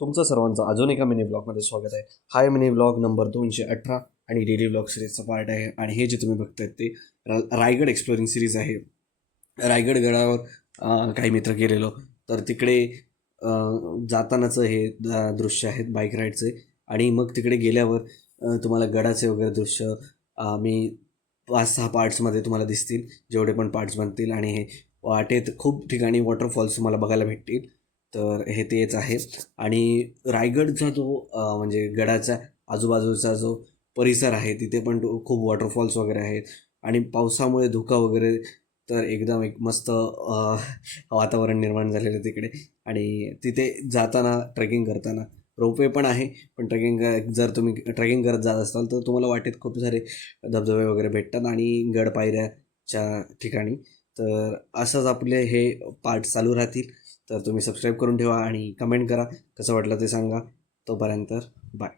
तुमचं सर्वांचं अजून एका मिनी ब्लॉगमध्ये स्वागत आहे. हा मिनी ब्लॉग नंबर 218 आणि डेली ब्लॉग सिरीजचा पार्ट आहे. आणि हे जे तुम्ही बघतायत ते रायगड एक्सप्लोरिंग सिरीज आहे. रायगड गडावर काही मित्र गेलेलो, तर तिकडे जातानाचं हे दृश्य आहेत बाईक राईडचे. आणि मग तिकडे गेल्यावर तुम्हाला गडाचे वगैरे दृश्य मी 5-6 पार्ट्समध्ये तुम्हाला दिसतील, जेवढे पण पार्ट्स बनतील. आणि हे वाटेत खूप ठिकाणी वॉटरफॉल्स तुम्हाला बघायला भेटतील. तर हे तेच आहे. आणि रायगडचा जो म्हणजे गडाच्या आजूबाजूचा जो परिसर आहे तिथे पण खूप वॉटरफॉल्स वगैरे आहेत. आणि पावसामुळे धुका वगैरे, तर एकदम एक मस्त वातावरण निर्माण झालेलं तिकडे. आणि तिथे जाताना ट्रेकिंग करताना रोपवे पण आहे. पण जर तुम्ही ट्रेकिंग करत जात असाल तर तुम्हाला वाटेत खूप सारे धबधबे वगैरे भेटतात आणि गड पायऱ्याच्या ठिकाणी. तर असंच आपले हे पार्ट चालू राहतील. तर तुम्ही सबस्क्राईब करून ठेवा आणि कमेंट करा, कसं वाटलं ते सांगा. तोपर्यंत बाय.